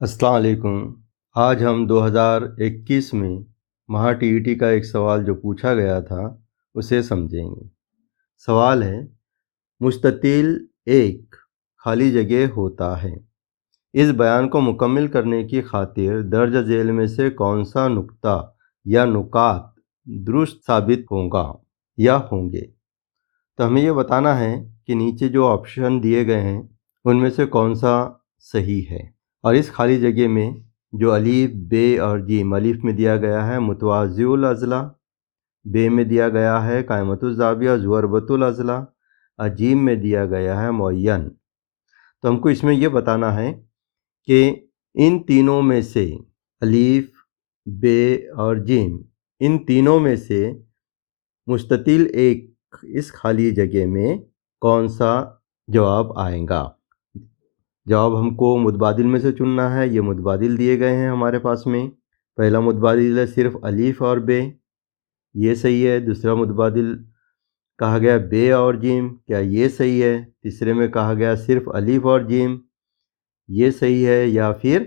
अस्सलाम वालेकुम। आज हम 2021 में महा टीईटी का एक सवाल जो पूछा गया था उसे समझेंगे। सवाल है, मुस्ततिल एक खाली जगह होता है। इस बयान को मुकम्मल करने की खातिर दर्ज झेल में से कौन सा नुक्ता या नुकात दुरुस्त साबित होगा या होंगे। तो हमें ये बताना है कि नीचे जो ऑप्शन दिए गए हैं उनमें से कौन सा सही है, और इस खाली जगह में जो अलीफ बे और जीम, अलीफ में दिया गया है मुतवाज़िउल अज़ला, बे में दिया गया है कायमतुज़ ज़ाविया ज़ुअरबतुल अज़ला, और जीम में दिया गया है मुअय्यन। तो हमको इसमें यह बताना है कि इन तीनों में से अलीफ, बे और जीम, इन तीनों में से मुस्ततिल एक इस खाली जगह में कौन सा जवाब आएगा। जवाब हमको मुतबादिल में से चुनना है। ये मुतबादिल दिए गए हैं हमारे पास में। पहला मुतबादिल है सिर्फ अलीफ और बे, ये सही है। दूसरा मुतबादिल कहा गया बे और जीम, क्या ये सही है। तीसरे में कहा गया सिर्फ अलीफ और जीम, ये सही है। या फिर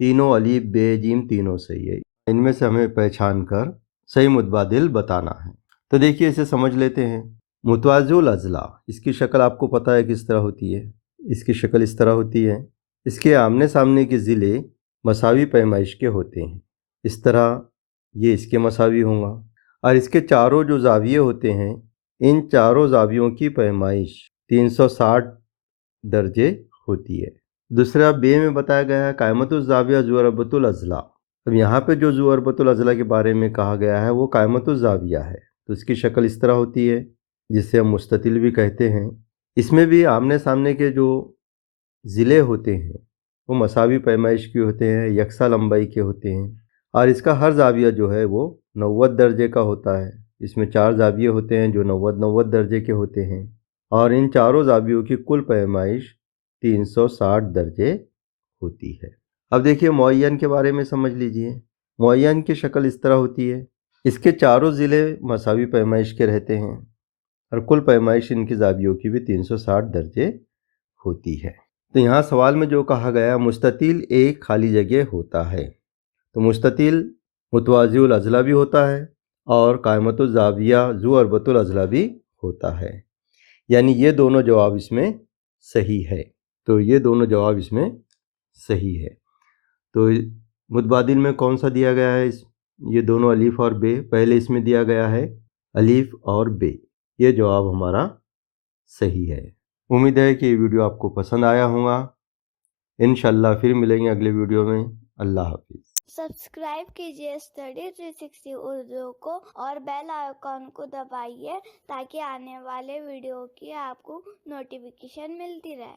तीनों अलीफ बे जीम तीनों सही है। इनमें से हमें पहचान कर सही मुतबादिल बताना है। तो देखिए इसे समझ लेते हैं। मुतवाज़िउल अज़ला, इसकी शक्ल आपको पता है किस तरह होती है। इसकी शक्ल इस तरह होती है। इसके आमने सामने के ज़िले मसावी पैमाइश के होते हैं। इस तरह ये इसके मसावी होगा, और इसके चारों जो ज़ाविये होते हैं, इन चारों ज़ावियों की पैमाइश 360 दर्जे होती है। दूसरा बे में बताया गया है कायमतुज़ ज़ाविया ज़ुअरबतुल अज़ला। अब यहाँ पे जो ज़ुअरबतुल अज़ला के बारे में कहा गया है वो कायमतुज़ ज़ाविया है, तो इसकी शक्ल इस तरह होती है, जिसे हम मुस्ततिल भी कहते हैं। इसमें भी आमने सामने के जो ज़िले होते हैं वो मसावी पैमाइश के होते हैं, यकसा लंबाई के होते हैं, और इसका हर ज़ाविया जो है वो 90 दर्जे का होता है। इसमें 4 ज़ाविये होते हैं जो 90 दर्जे के होते हैं, और इन चारों ज़ावियों की कुल पैमाइश 360 दर्जे होती है। अब देखिए मुअय्यन के बारे में समझ लीजिए। मुअय्यन की शक्ल इस तरह होती है। इसके चारों ज़िले मसावी पैमाइश के रहते हैं, और कुल पैमाइश इनकी ज़ावियों की भी 360 दर्जे होती है। तो यहाँ सवाल में जो कहा गया मुस्ततिल एक खाली जगह होता है, तो मुस्ततिल मुतवाज़िउल अज़ला भी होता है और कायमतुज़ ज़ाविया ज़ुअरबतुल अज़ला भी होता है। यानी ये दोनों जवाब इसमें सही है। तो ये दोनों जवाब इसमें सही है। तो मुतबादिल में कौन सा दिया गया है, ये दोनों अलीफ और बे। पहले इसमें दिया गया है अलीफ और बे, ये जवाब हमारा सही है। उम्मीद है कि ये वीडियो आपको पसंद आया होगा। इंशाल्लाह फिर मिलेंगे अगले वीडियो में। अल्लाह हाफिज़। सब्सक्राइब कीजिए स्टडी 360 उर्दू को और बेल आइकॉन को दबाइए ताकि आने वाले वीडियो की आपको नोटिफिकेशन मिलती रहे।